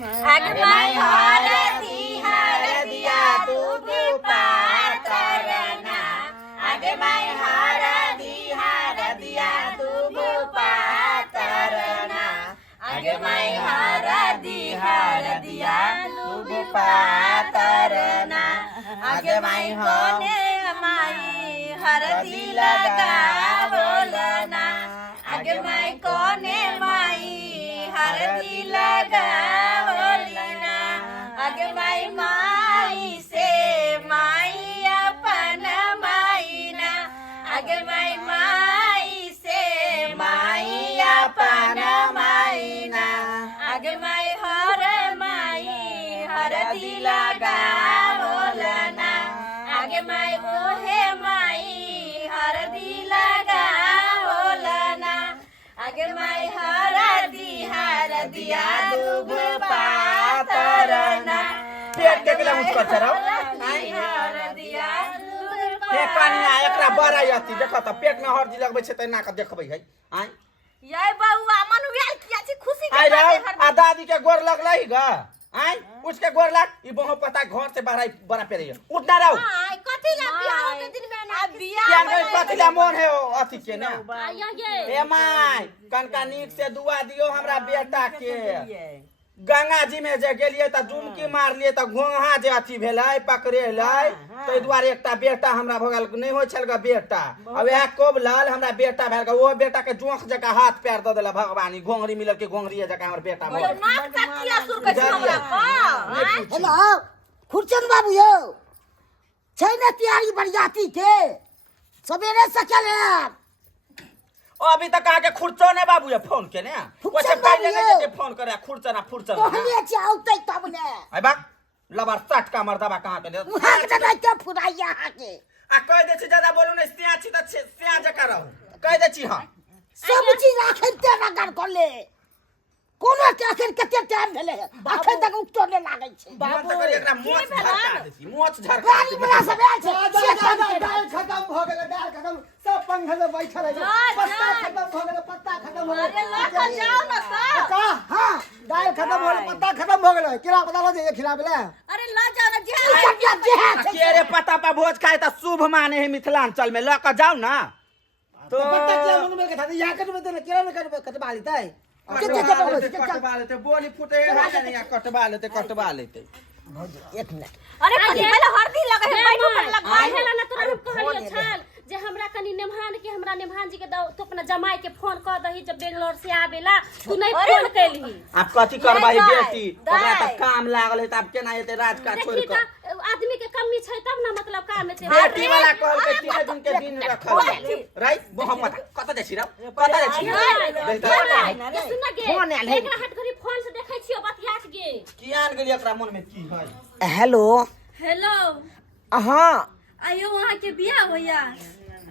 आगे माई हरदी हरदिया दूब पातरना आगे माई हरदी हरदिया दूब पातरना आगे माई हरदी हरदिया दूब पातरना आगे माई होने माई हरदी लगा बोलना आगे माई कोने माई हरदी लगा बोलना आगे माई माई से माई अपन माई ना आगे माई माई से माई अपन माई ना आगे माई हरदी लगा बोलना आगे माई ओहे माई हरदी लगा बोलना आगे माई हरदिया दूब पातरना पेट के केला मुझ कर छराव हरदिया हे कनिया एकरा बड़ा यति देख त पेट में हरदी लगबै छै त ना के देखबै है आय ये बउआ मन वेल किया छी खुशी के आय रे आ दादी के गोर लगलै ग आय उसके गोर लग ई बहु पता घर से बाहर बड़ा पे रही उठ ना रहो आय कथि ला बियाह के दिन में ना बियाह क्या कथि ला मोन है अथि के ना ये हे माय कनका नीक से दुआ दियो हमरा बेटा के गंगा जी में जे गेलिए त डुमकी मारलिए त घोंघा जे अथि भेलै पकड़ेलै तै दुआरे एकटा बेटा हमरा भगल नहीं होय छल ग बेटा अब यह कोबलल हमरा बेटा भेल ग ओ बेटा के जोंख जका हाथ पैर द देला भगवानी घोंघरी मिलल के घोंघरी जका हमर बेटा भगल नाक तकिया सुर के हमरा हेलो खुरचंद बाबू यो छै ने तैयारी बरियाती के सवेरे से चले अभी तक आके खुरचो ने बाबू ये फोन के ने ओसे पहले ने फोन करे खुरचना कहले छी औतै तब ने आई बा लबर सट का मर्दबा कहां पे ने वहां के नहीं के फुराइया हाके आ कह दे छी ज्यादा बोलू ने सिया छी त सिया जका रहू कह दे छी हां सब चीज आखिर ते नगर करले कोनो के आखिर कते टाइम भेले आखिर तक उठतो ने लागै छै बाबू एकरा मोछ झरका देसी मोछ झरका गाड़ी बड़ा सब आयल छै दाल खत्म हो गेलै दाल खत्म सब पंखा में बैठल है पत्ता खत्म हो गेलै पत्ता खत्म हो अरे लेके जाओ ना सर का हां दाल खत्म हो गेलै पत्ता खत्म हो गेलै केला पता हो जे खिलाबेला अरे ला जाओ ना जे के रे पता पर भोज खाए त शुभ माने है मिथिलांचल में लेके जाओ ना तो पत्ता के मन में के था या कट में केला में कटवा लेतै कटवा लेते बोली फुटे नहीं कटवा लेते एक मिनट अरे पहले हरदी लगे है बैठो पर लगवाई है ना तुरंत कहलियो छल जे हमरा कनी नेमहान के हमरा नेमहान जी के तो अपना जमाई के फोन कर दही जब बेंगलोर से आवेला तू नहीं फोन कैली आप कथि करबाई बेटी ओकरा त काम लागल है त अब केना एते राज का छोड़ के आदमी के कमी छै तब ना मतलब काम में बेटी वाला कहल के 3 दिन के दिन रखल राइट मोहम्मद कत देछि रे कत देछि सुन गे फोन आयल है। एकरा हाथ घड़ी फोन से देखै छियो बतियात गे की आन गेली एकरा मन में की है हेलो हेलो हां आइयो वहां के बियाह होया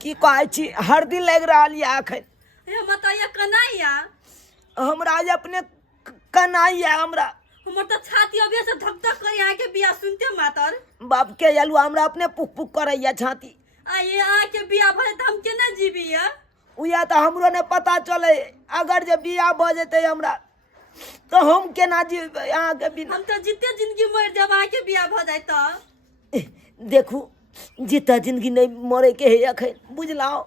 की कहै छी हरदी लग रहल या अखन हे मतया कनाइया हमरा जे अपने कनाइया हमरा हमर त छाती अबे से धक धक कर यहाँ के बियाह सुनते मातर बाप के जलू हमरा अपने पुक पुक करैया छाती आइए यहाँ के बियाह भले त हम केना जीबिया उया त हमरो ने पता चले अगर जे बियाह भ जेतै हमरा तो हम केना जी यहाँ के बिना हम त जीते जिंदगी मर जाब यहाँ के बियाह भ जाय त देखू जीता जिंदगी नहीं मरे के है अखन बुझलाओ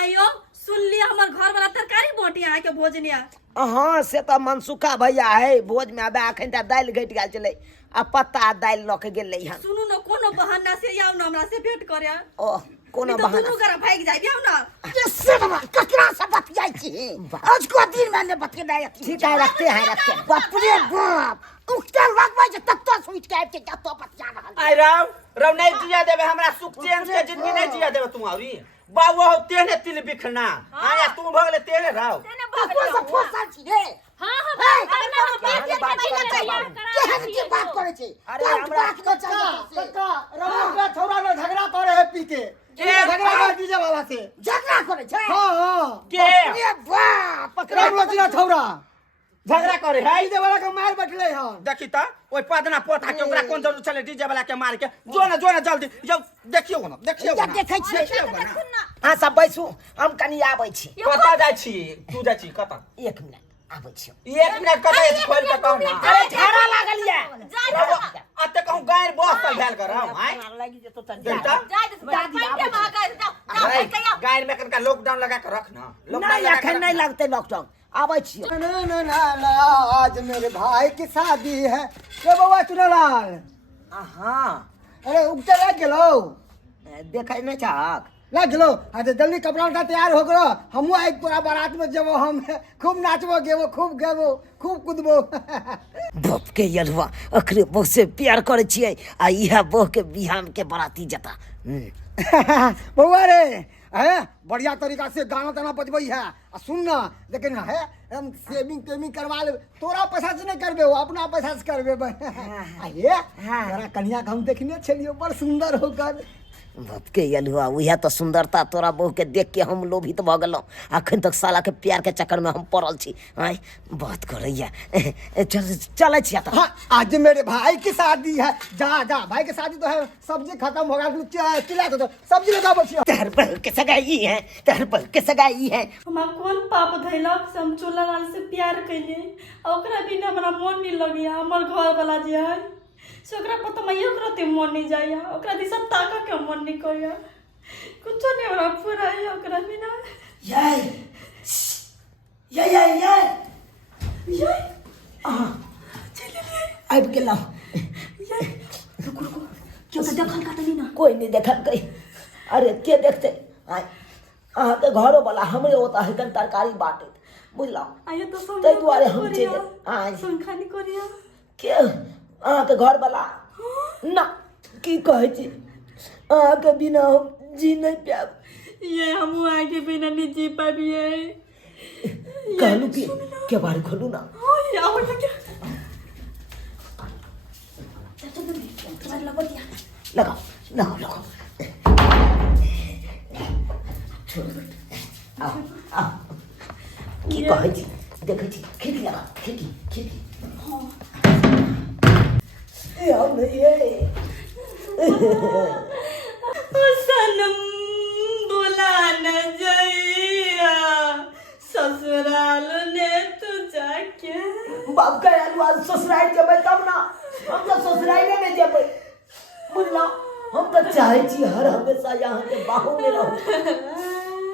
आइयो सुन लिया हमर घर वाला तरकारी बोटी यहाँ के भोजनिया हाँ से तो मनसुखा भैया है भोज में अब अखन त दाल घट गेल चले आ पत्ता दाल ल के गेलै हन सुनू न कोनो बहाना से आउ न हमरा से भेंट करे ओ कोनो तो बहाना दुनू घर भाग जाय आउ न ये सेवा ककरा से बतियाई छी आज को दिन मैंने बतियाई ठीक है रखते बाप रे बाप उठते लगबै जे तत्तो स्वीट के के तत्तो बतिया रहल आई राव नहीं जिया देबे हमरा सुख चैन से जिंदगी नहीं जिया देबे तू आवरी बाबू हो तेने तिल बिखना आया तू भगले तेने राव तेने तू से फोसल छी रे हां हां केहन के बात करे छी अरे हमरा बात को चाहिए पक्का रमणा छोरा ने झगड़ा करे है पी के झगड़ा कर दीजिए बाबा से झगड़ा करे छै हां हां के अरे बाप पकड़ा रमणा छोरा झगड़ा करे है डीजे वाला के मार बैठले हन देखी त ओइ पदना पोता के ओकरा कोन जरूर चले डीजे वाला के मार के जो ना जल्दी जो देखियो ना देखै छी हां सब बैसू हम कनी आबै छी कता जाय छी तू जाय छी कता एक मिनट आबै छियो। 1 मिनट कतै खोल के कहू ना। अरे झाड़ा लागल ये। अते कहूँ गाय बस तक भेल करम आय लगी जे तो देखता जाय दे पैंटे में आका जाओ गाय में कनका लॉकडाउन लगा के रख ना। नहीं अखन नहीं लगते लॉकडाउन आबै छियो। ना आज मेरे भाई की शादी है ये बउआ चुनलाल। हाँ अरे उगते लग गेलो देखै नहीं चाहक लग गेलो। आज जल्दी कपड़ा उठा तैयार हो गलो। हमहू एक तोरा बारात में जेबो। हम खूब नाचबो गेबो खूब गेबो खूब कूदबो। बाप के यलवा अखरे बहु से प्यार करे छियै आ इहा बहु के बिहान के बराती जता। बउआ रे है बढ़िया तरीका से गाना ताना बजबई है। आ सुन ना लेकिन है हम सेविंग तेविंग करवा ले। तोरा पैसा से नहीं करबे वो अपना पैसा से करबे। ये तोरा कन्या के हम देखने छलियो बड़ सुंदर होकर। बाप के यलवा उहे तो सुंदरता तोरा बहु के देख के हम लोभित भ गेलौं। अखन तक साला के प्यार के चक्कर में हम पड़ल छी। आय बात करैया चले छिया त। हाँ आज मेरे भाई की शादी है। जा भाई की शादी तो है। सब्जी खत्म हो गया चिल्ला तो सब्जी लगा बचिया। तेहर बहू के सगाई है तेहर बहू के सगाई है। हमरा कौन पाप धैलक से हम चुनलाल से प्यार कैले ओकरा बिना हमरा मन नहीं लगिया। हमर घर वाला जे है से ओकरा पता मैं ओकरा ते मन नहीं जाया। ओकरा दिशा ताका के मन नहीं करिया कुछ नहीं हमरा पूरा है ओकरा बिना। ये आबि गेलौं। रुको क्यों देखल का तनी ना कोई नहीं देखल कई। अरे के देखते आय अहाँ के घरो वाला हमरे होता है कन तरकारी बाटे बुझलौ। आये तो सब तै दुआरे हम चले आय सुनखानी करिया के अहाँ के घर वाला ना की कहै छी अहाँ के बिना हम जी नहीं पाब। ये हम आगे बिना नहीं जी पाबिए। कहलू कि के बारे खोलू ना। ओए आओ लगे लगाओ लगाओ लगाओ आओ आओ की कहै छी देखै छी खिड़की लगा खिड़की ए हम ये सनम बुला न जाइया ससुराल ने तू जाके। बाप का आज ससुराल जेबै तब ना हम तो ससुराल में जेबै बुझलौ। हम तो चाहे छी हर हमेशा यहाँ के बाहु में रहूं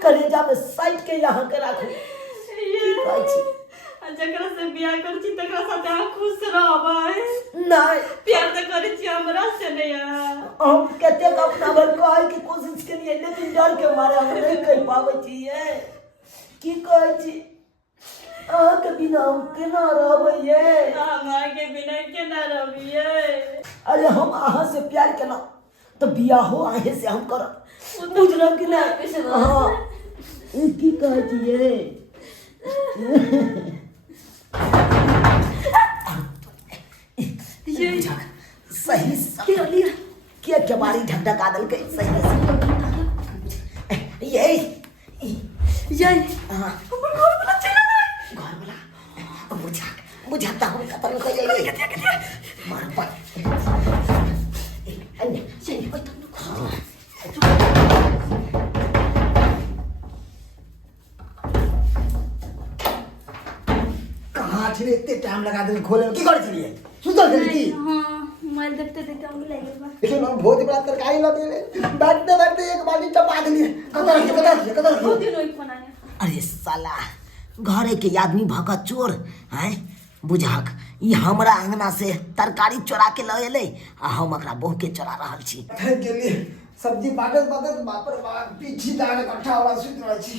कलेजा में साइड के यहाँ के राखू। की कहै छी जकरा से बियाह कर छी तकरा साथे हम खुश रहबै। नहीं प्यार तो करे छी हमरा से नहीं यार। हम कते अपना भर कहै के कोशिश करिए लेकिन डर के मारे हम नहीं कर पाबै छी। ये की कहै छी अहाँ के बिना हम केना रहबै ये। हम आगे बिना केना रहबिए। अरे हम अहाँ से प्यार केना तो बियाहो अहे से हम करब बुझलौ कि नहीं। हाँ की कहै छी ये सही के बारी ढकढका देलकै सही से ये हाँ हमर घर वाला चला नहीं घर वाला बुझाता हम कतल कर जाइए मार पर कहाँ छिले इतने टाइम लगा दे खोले की कर छिले सुतल गेली की। हां मोबाइल देखते देखते हम ले गए बा। लेकिन हम बहुत बड़ा तरकारी लगे बैठते एक बाल्टी टपा देली। कदर बहुत दिन होई फोन आया। अरे साला घरे के आदमी भगा चोर है बुझाक ई हमरा अंगना से तरकारी चोरा के ल एले आ हम एकरा बहु के चोरा रहल छी। के लिए सब्जी बाटत बाप रे बाप पीछी दाने कट्ठा वाला सुत रह छी।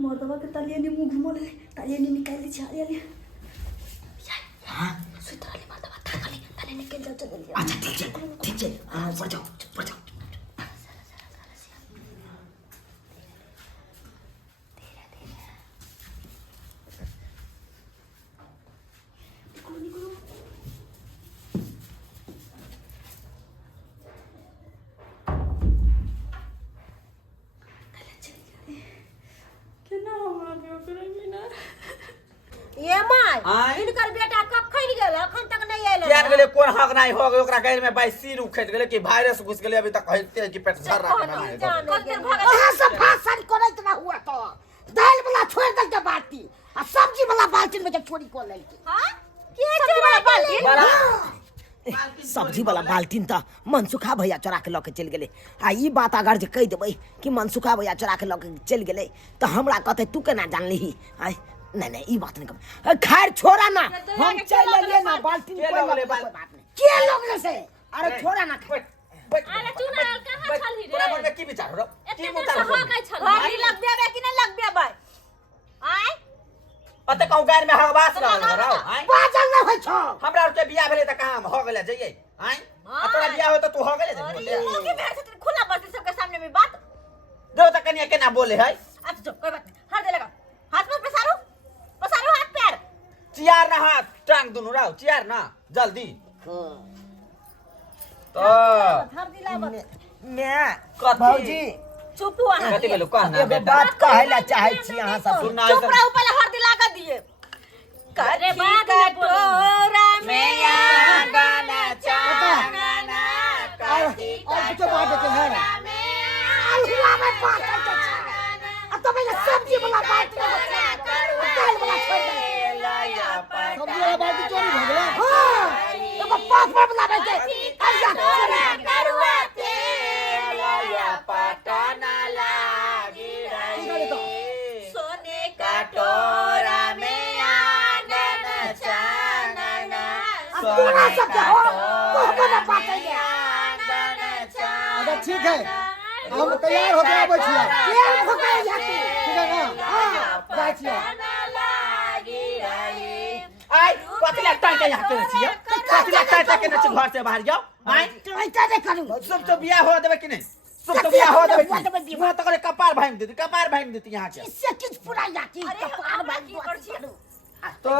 मोदवा के तलिए ने मुंह घुमो ले तलिए ने निकाल दी छाड़िया ले। हां सुतरा ले मर्दवा ताकले तले निकल जाओ जल्दी। अच्छा ठीक है हां ऊपर जाओ ये माय आय इनकर बेटा कब खैन गेल अखन तक नहीं आइल। केन गेले कोन हक नहीं हो गए ओकरा गैर में बाई सिर उखैत गेले कि वायरस घुस गेले अभी तक कहते कि पेट झर रहा है। अहाँ सब भाषण करैत ना हुआ तो दाल वाला छोड़ दल के बाल्टी आ सब्जी वाला बाल्टी में छोड़ी को ले हां के सब्जी वाला बाल्टी सब्जी वाला बाल्टीन त मनसुखा भैया चोरा के लके चल गेले आ ई बात अगर जे कह देबै कि मनसुखा भैया चोरा के लके चल गेले त हमरा कहते तू केना जानली आई नहीं नहीं ई बात नहीं कर खैर छोड़ा ना हम चल लिए ना बाल्टीन कोई बात नहीं के लोग से अरे छोड़ा ना अरे तू ना कहां छलही रे तोरा मन में की विचार हो की मुतार हो गई छल हरी लग देबे कि नहीं लग देबे आय अते कहू गार में हवास रहल रहो आय बाजल न होय छ हमरा और के बियाह भेले त कहां हो गेले जइए आय तोरा बियाह हो त तू हो गेले जे मुंह की भेड़ से खुला बात सबके सामने में बात दो त कनिया केना बोले है अब जो कोई बात नहीं हाथ दे लगा हाथ में पसारो हाथ पैर चियार ना हाथ टांग दुनु राव चियार ना जल्दी तो धर दिलावत मैं कथी भौजी चुप हुआ कथी बोलू कहना एगो बात कहैला चाहै छी अहाँ सब सुनना चुप रहो पहले हर दिला कर दिए अरे बात नहीं बोलो में आंगना चांगना और कुछ बात है अलहुआ में बात है अब तो मैं सब्जी वाला बात दाल वाला छोड़ दे सब्जी वाला बाल्टी चोरी भ गेलै हां एगो पापड़ वाला बैठे अल्लाह करुआ पटना लागी रही सोने कटोरा में आंगन चांगना पूरा सब हो को ना बात है अच्छा ठीक है हम तैयार हो गए आबै छियै ये हो गए जाती ठीक है ना हां जाय छियै आई कथी लगता है यहाँ के छियै कथी लगता है के न घर से बाहर जाओ आई ऐसा नहीं करूं सब तो बियाह हो देबे कि नहीं सब तो बियाह हो देबे कि वो तो करे कपार भांग देती यहाँ के इससे किछ पूरा जाती अरे कपार हम भाई की कर छी तो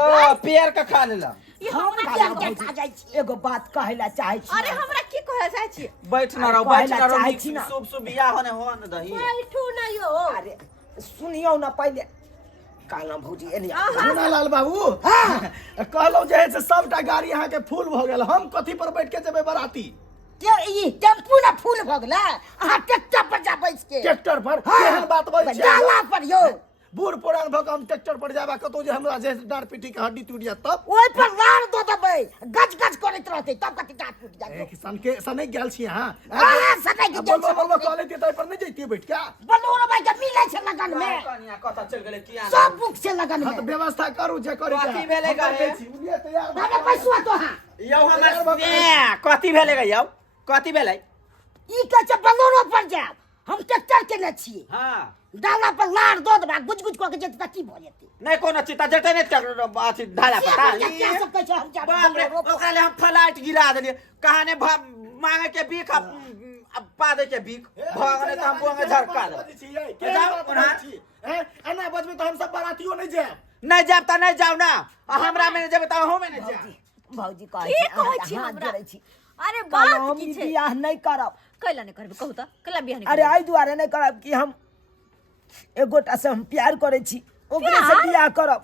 पेड़ का खा लेला हम क्या के खा जाय छी एगो बात कहैला चाहै छी अरे हमरा की कहै चाहै छी बैठ ना रहो चाहै छी ना। शुभ शुभ बियाह होने हो न दही बैठू ना यो अरे सुनियो ना पहले काला भौजी एलिया लाल बाबू कहलौ जे है से सबटा गाड़ी अहाँ के फुल भ गेल हम कथी पर बैठ के जेबै बराती ई टेम्पू ना फूल भ गेलै अहाँ ट्रैक्टर पर जा बैठ के ट्रैक्टर पर केहन बात बजै छै डाला पर यो बूढ़ पुरान भऽ कऽ हम ट्रैक्टर पर जाबा कतौ जे हमरा जे डार पीटी के हड्डी टूट जात तब ओइ पर लार दो देबै गज गज करैत रहतै तब कति टाट टूट जात सने गेल छी अहाँ हां सकै के बोलबो बोलबो कहले कि तै पर नहीं जैतिए बैठ के बनोर भाई के मिलै छै लगन में कनिया कथा चल गेले किया सब बुक से लगन हां में तो व्यवस्था करू जे करे कथी भेलै गए उलिए तैयार बाबा पैसवा तो हां यौ हमर कथी भेलै गए यौ कथी भेलै ई के छै बनोर पर जाब हम ट्रैक्टर केने छियै हां डाला पर लार दो देबा गुज गुज कऽ के जेत की भ जेतै नहीं कोनो चिता जटे नहीं अथी ढाला पता क्या सब कहै छै हम जा बाप रे ओकरा ले हम फ्लाइट गिरा देलिए कहाने मांगे के बीख पा दे के बीख भगने त हम बोंगे झरका दे जाओ ओना एना बजबे तो हम सब बरातियो नहीं जाब नहीं जाब त नहीं जाओ ना हमरा में नहीं जेबे त हम में नहीं जाब भौजी की कहै छी हमरा अरे बात की छै बियाह नहीं करब कैला नहीं करबे कहू त कैला बियाह नहीं अरे आई दुआरे नहीं करब कि हम एक गोटा से हम प्यार करे छी ओकरे से बियाह करब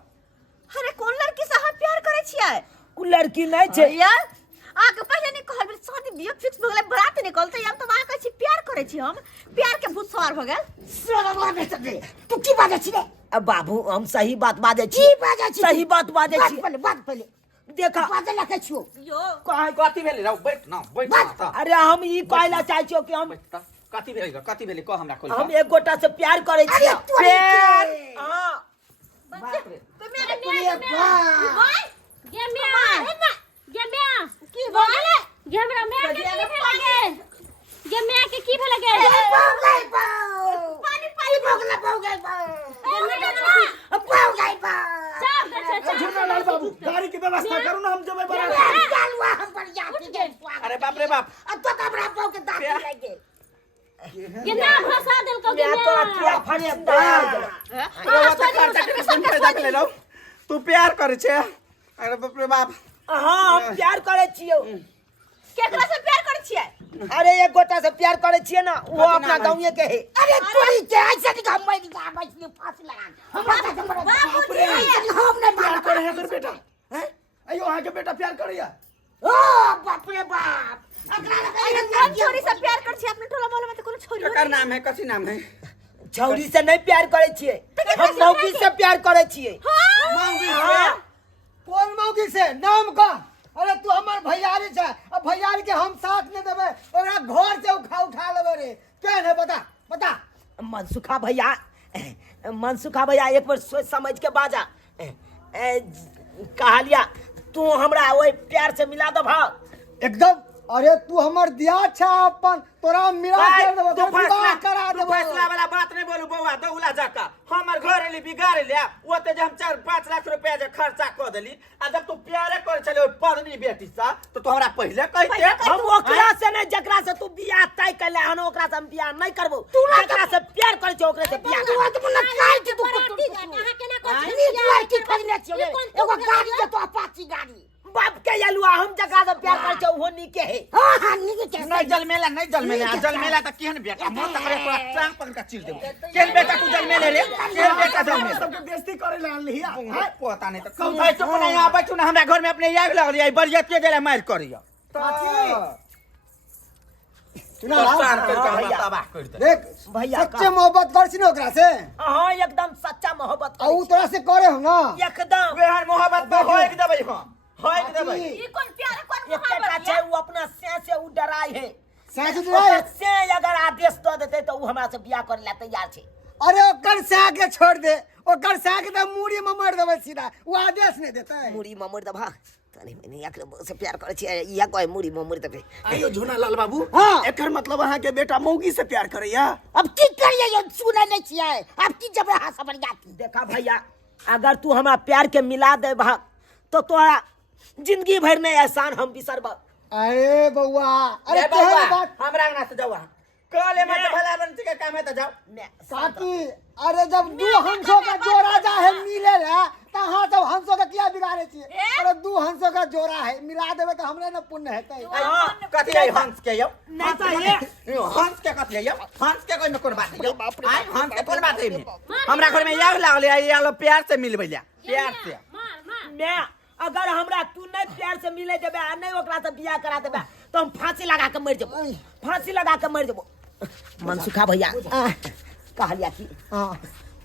अरे कोन लड़की से हम प्यार करे छियै उ लड़की नहीं छै यार आके पहले नहीं कहबे शादी बियाह फिक्स भ गेलै बरात निकलतै हम त वहां कहै छी प्यार करे छी हम प्यार के भूत सवार भ गेल सोना बेटे तू की बाजै छी रे अब बाबू हम सही बात बाजै छी की बाजै छी सही बात बाजै छी बात पहले देखा बाजै लगे छियो यो कथी भेलै रौ बैठ ना त अरे हम ई कहला चाहै छियो कि हम कथी भेलै कह हमरा खोल हम एक गोटा से प्यार करे छी प्यार हां बाप रे तो मेरे भाई ये मैं की बोले ये हमरा मैं के की भेलगे ये मैं के की भेलगे पानी पानी भोगला भोगे झुना लाल बाबू गाड़ी की व्यवस्था करू ना हम जेबै बराती हम पर जाती के अरे बाप रे बाप अब तो हमरा पाव के दांत लगे ये ना भाषा दिल को मैं तो क्या फड़े दाल तू प्यार करे छे अरे बाप रे बाप हां हम प्यार करे छियो केकरा से प्यार करे छियै अरे एक गोटा से प्यार करे छिए ना वो अपना गांव के है अरे तोरी के ऐसे नहीं हम नहीं जा बस फांस लगा बाप रे हम नहीं प्यार करे है तेरे बेटा हैं अयो अहाँ के बेटा प्यार करैया ओ बाप रे बाप अरे कौन छोरी से प्यार कर छी अपने टोला मोहल्ला में तो कोनो छोरी केकर नाम है कथी नाम है छौरी से नहीं प्यार करे छिए, हम मौगी से प्यार करे छिए। मौगी से? कौन मौगी से? नाम का? अरे तू हमार भैयारी छे, अब भैयारी के हम साथ नहीं देबे, ओकरा घर से उठा लेबे रे। क्या है बता बता। मनसुखा भैया एक बार सोच समझ के बाजा। कहलिया तू हमरा ओए प्यार से मिला दो भाव एकदम। अरे तू हमर दिया छा अपन, तोरा मिला कर देबो, तू विवाह करा देबो। फैसला वाला बात नहीं बोलू बउआ, दौला जाका हमर घर एली बिगाड़ ले, ओते जे हम 4-5 लाख रुपया जे खर्चा क देली, आ जब तू प्यारे कर चले ओइ पत्नी बेटी सा, तो तू हमरा पहले कहते। हम ओकरा से नहीं, जकरा से तू बियाह तय करले हन ओकरा से हम बियाह नहीं करबो। जकरा से प्यार करे छ ओकरा से बियाह करबो। तू ना काई के तू नीक लड़की खोजले छियो रे, एगो गाड़ी के तो अपाची गाड़ी बाप के यलुआ, हम जकरा से प्यार करे छ ओहो नीके है। हां नीके के नहीं जलमेला त केहन बेटा मन त करे पूरा टांग पकड़ के चिल देबो। केहन बेटा तू जलमेले रे, केहन बेटा जलमेले सबके बेइज्जती करे ला लिया। पता नहीं त कम भाई चुप नहीं यहां बैठू ना, हमरा घर में अपने आग लगल आई बरियत के मार करियो। सुना नुकसान करके हमरा तबाह कर दे। देख भैया सच्चे मोहब्बत करछी न ओकरा से, हां एकदम सच्चा मोहब्बत आ उ तोरा से करे हो ना। एकदम वेहन मोहब्बत में होय के देबै हम, होय के देबै। ई कौन प्यार कौन एकटा छै उ अपना से उ डराई है। साथ ओकर से अगर आदेश दे देते तो उ हमरा से बियाह करे ला तैयार छै। अरे ओकर से आगे छोड़ दे, ओकर से आगे तो मूड़ी में मार देबै सीधा, वो आदेश नहीं देता। मुड़ी में मोड़ दबा तनी मैंने एकरे से प्यार करे छै, या कोई मुड़ी में मोड़ देबे। आयो झूना लाल बाबू, हाँ। एकर मतलब अहाँ के बेटा मौगी से प्यार करैया। अब की करिए यो सुने नहीं छिए, अब की जब हाथ सब जाती। देखा भैया अगर तू हमरा प्यार के मिला दे भाग तो तोरा जिंदगी भर में एहसान हम बिसरब। अरे बउआ, अरे अरे केहन बउआ बात हमरा अंगना से जाओ, कले मत भला बन के काम है त जाओ। काकी। अरे जब दू हंसों का जोड़ा जा है मिले ला, तहां सब हंसों का किया बिगाड़े छिए। अरे दू हंसों का जोड़ा है, मिला देबे तो हमरे न पुण्य हेतै। हां कथि है हंस के यो नहीं तो ये हंस के कथि है यो, हंस के कोई में कोन बात है आय हंस के कोन बात है। हमरा घर में आग लागले आ ये प्यार से मिलबैला, प्यार से। मैं अगर हमरा तू नहीं प्यार से मिले देबे आ नहीं ओकरा से बियाह करा देबे तो हम फांसी लगा के मर जेबो, फांसी लगा के मर जेबो। मनसुखा भैया कहलिया कि हां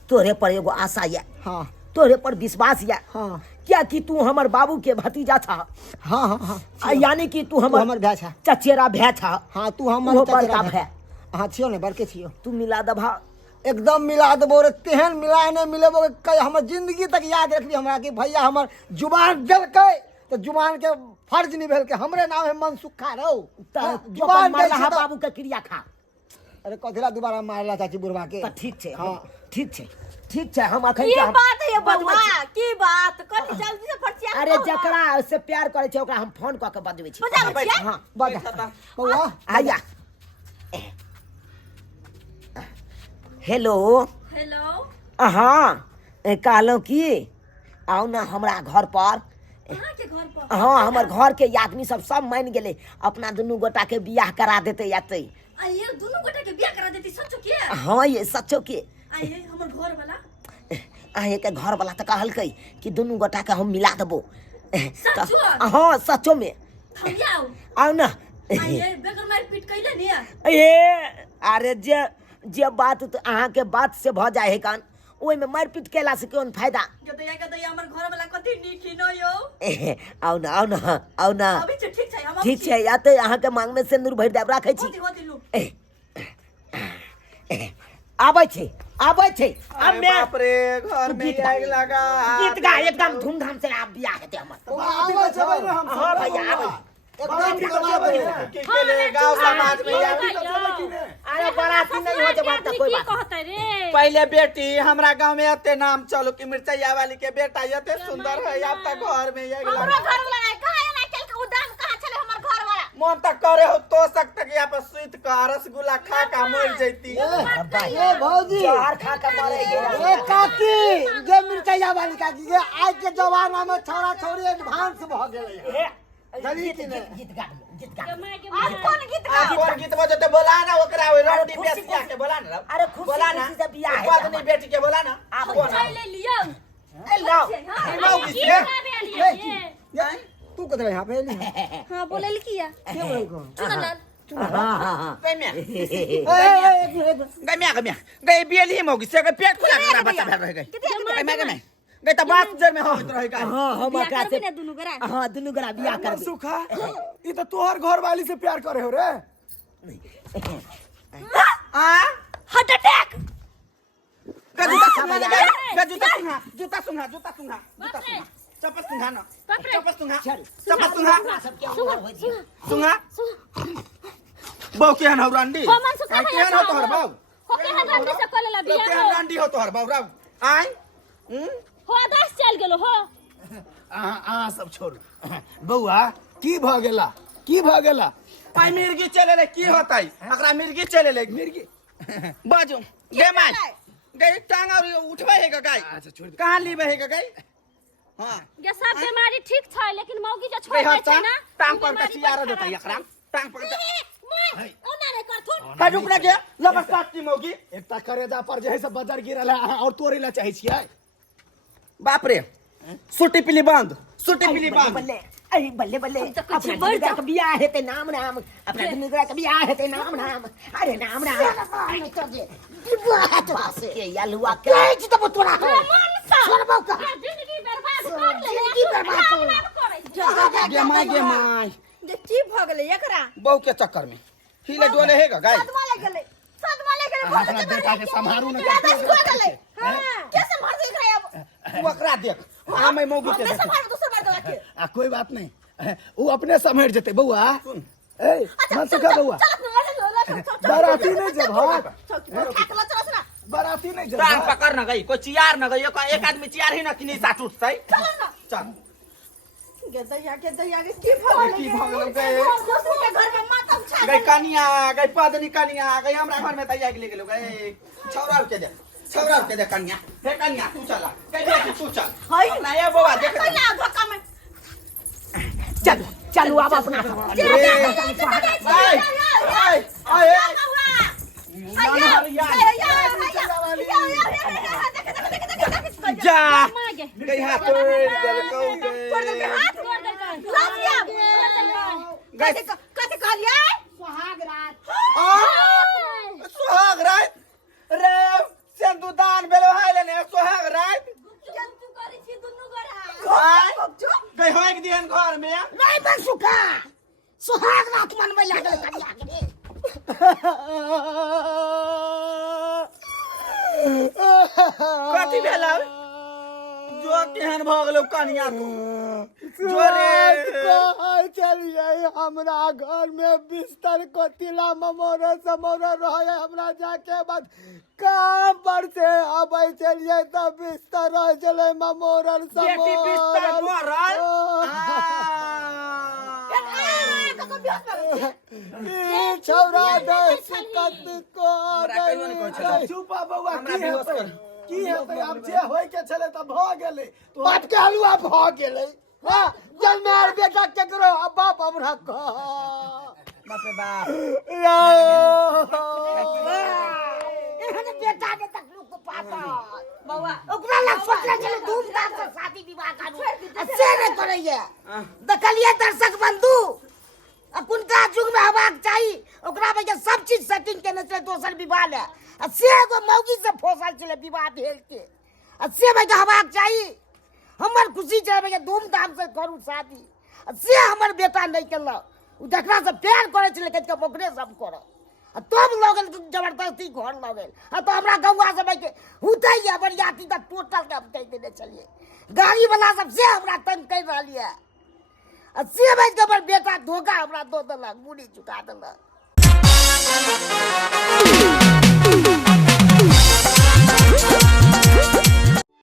तोरे पर एगो आशा है, हां तोरे पर विश्वास है। हां क्या कि तू हमर बाबू के भतीजा था, हां हां यानी कि तू हमर भाई छा। चचेरा भै था। हां तू वो हमर बड़का भै। हां छियो ने बड़के छियो। तू मिला दभा एकदम मिला देबो रे, तेहन मिला नहीं मिलेबो कई हमर जिंदगी तक याद रखबी हमरा कि भैया हमर जुबान देलकै तो जुबान के फर्ज निभल के हमरे नाम है मनसुखा रहो। जुबान मरला बाबू के क्रिया खा। अरे कथला दोबारा मारला चाची बुढ़वा के। तो ठीक छै, हां ठीक छै, ठीक छै। हम अखन की बात है ये बउआ, की बात कनी जल्दी से फटिया। अरे जकरा से प्यार करे छै ओकरा हम फोन क के बतबै छी। बता छियै? हां बता बउआ। आया हेलो हेलो हाँ कहलौं कि आओ ना हमरा घर पर। कहाँ के घर पर? हाँ हमर घर के आदमी सब मान गेले, अपना दुनू गोटा के बियाह करा देते आते। आइए दोनों गोटा के बियाह करा देती, सचो के? हाँ ये सचो के। आइए हमर घर वाला अहे के घर वाला तो कहलकै कि दुनू गोटा के हम मिला देबो। सचो? हाँ सचो में। हम आओ आओ ना। आइए बेगर मार पीट कइले ने। ए अरे जे बात तो अहाँ के बात से भ जाए है कान, ओइ में मारपीट केला से कोन फायदा। गदया हमर घर वाला कथि नीक न यो। आओ ना आओ ना आओ ना। अभी से ठीक छै, हम ठीक छै, या तो अहाँ के मांग में सिंदूर भरि देब, राखै छी। होती लू आबै छै आबै छै। अब मैं बाप रे घर में आग लगा। गीत गा एकदम धूमधाम से आप बियाह हेतै हमर। आबै छबै ना हम। हां भैया आबै। एकदम करवा दे। की केले गांव समाज में यार। अरे बराती नहीं हो जब तक कोई बात कहते रे पहले बेटी हमरा गांव में एते नाम चलो कि मिर्चैया वाली के बेटा एते सुंदर है, अब तक घर में आग हमरो लगा। घर वाला कहां ना चल के उदाम कहां चले हमर घर वाला। मन तक करे हो तो सकता कि यहाँ पर स्वीट का रसगुल्ला खा का मर जैती। ए भौजी, चार खा के मरे ए काकी, जे मिर्चैया वाली काकी के आज के जमाना में छौड़ा छौड़ी एडवांस भ गेलै है। गीत गा आज कौन गीत गा? कौन गीत बजते बोला ना ओकरा ओइ रोटी बेसिया के बोला ना। अरे खुशी बोला ना खुशी से बियाह है पत्नी बेटी के बोला ना। कौन है? ले लियो। ए लो मौगी गीत से गाबे लिए ये तू कतरे यहाँ पे एली है? हां बोले किया के बोल को? सुन ना गई मैं एक गई मैं गई बेली मौगी से गई पेट फुला के बच्चा भेल रह गई गई मैं गई त बात जर में होत रह गई हाँ हम बिया एकरा करबे से ना दुनू गोरा हाँ दुनू गोरा बियाह कर दे सुखा ये तो तोहर घर वाली से प्यार करे हो रे आ हार्ट अटैक जूता सुंघा चप्पल सुंघा ना बाप रे। चप्पल सुंघा चल। चप्पल सुंघा सबके हुआ हो जी सुंघा बहु केहन हो रंडी हो मन सुखा केहन हो तोहर बहु हो के हंगामी से कोलेला तो बिया केहन हो रंडी हो तोहर बहु राव आय हो आदेश चल गेलो हो अहाँ सब छोड़ू बउआ की भ गेला पाई मिर्गी चले ले की होतै अकरा मिर्गी चले ले मिर्गी बाजू गे माय गई टांग और उठबै है ग गाय अच्छा छोड़ कहां लीबे है ग गाय हां ये सब बीमारी ठीक छ लेकिन मौगी जो छोड़ गई दे हता छै ना टांग पर के सियारा देतै एकरा टांग पर मैं ओना रे कर थोड़ का रुक गे लबस पाती मौगी एकटा करेजा पर जे है से बाजार गिरल है और तोरे ला चाहे छियै बाप रे सुटी पिली बंद बल्ले अरे बल्ले बल्ले अपना दुनू गोरा के बियाह हेते नाम अपना दुनू गोरा के बियाह हेते नाम अरे नाम अरे तो जे बियाह तो से यालुआ के छी तो तोरा मन सा छोड़बो का जिंदगी बर्बाद कर ले जिंदगी बर्बाद कर गे माय जे की भ गेलै एकरा बहु के चक्कर में हिले डोले है ग गाय सदमा ले गेलै अपना बेटा के संभारू न यादस खो गेलै हां कैसे मार दे एकरा अब तू ओकरा देख आ मैं मौगी के हमने देख संभाल दूसरा मार दवा के कोई बात नहीं वो अपने समेट जेते बउआ ए मन सुखा बउआ बाराती नहीं जब हाँ बाराती नहीं जब टांग पकड़ न गई कोई चियार न गई एक आदमी चियार ही न कि नहीं साट उठतै चल के दैया के की भ गेलै की भ गेलै गए दोस्त के घर में मातम छा गई कनिया गई पदनी कनिया गई हमरा घर में तैयार ले गेलो गई छौरा के दे कनिया हे कनिया तू चला गई बेटी तू चल हई अपना ये बउआ देख कैला धक्का में चल चलू अब अपना जा मागे गई हाथ तोड़ देलकौ कते कहलियै सुहाग रात रे सिंदूरदान बेलो हाय लेने सुहाग रात जंतु करै छी दुनु गोरा आय गई होय के दिन घर में नहीं बन सुखा सुहाग रात मनबै लागल कनिया के कथी भेलौ जो केहन भ गेलौ कनिया जो रे चलिए हमरा घर में बिस्तर कोतिला ममोरा समोरा रहे हमरा जाके बाद काम पर से अबै चलिए तब बिस्तर रह चले ममोरा बेटी बिस्तर मरल छौरा दस कत को कहियो नहीं कहै छलै। चुपा बउआ हमरा बेहोश कर। की हेतै अब जे होय के छले त भ गेलै बात के हलुआ भ गेलै हां जल मार बेटा केकरो अब बाप हमरा कह बाप रे बाप एहन बेटा ने तक लोग को पाता बउआ ओकरा लग सोचले चले धूमधाम से शादी विवाह करू से नहीं करैया देखलिए दर्शक बंधु अकुनका युग में हवाक चाहिए ओकरा में सब चीज सेटिंग केने से दोसर विवाह ले से एगो मौगी से फोसल चले विवाह भेल के से में हवाक चाहिए हमर खुशी चले भैया धूमधाम से करू शादी से हमर बेटा नहीं केल उ देखला से प्यार करे चले के ओकरे सब करो तब लगल जबरदस्ती घर लगल तो हमरा गौवा से के हुतै या बरियाती तक टोटल के हम देने चलिए गाड़ी वाला सब से हमरा तंग कर रहलिए से भाई के हमर बेटा धोखा हमरा दो देलक मुड़ी चुका देलक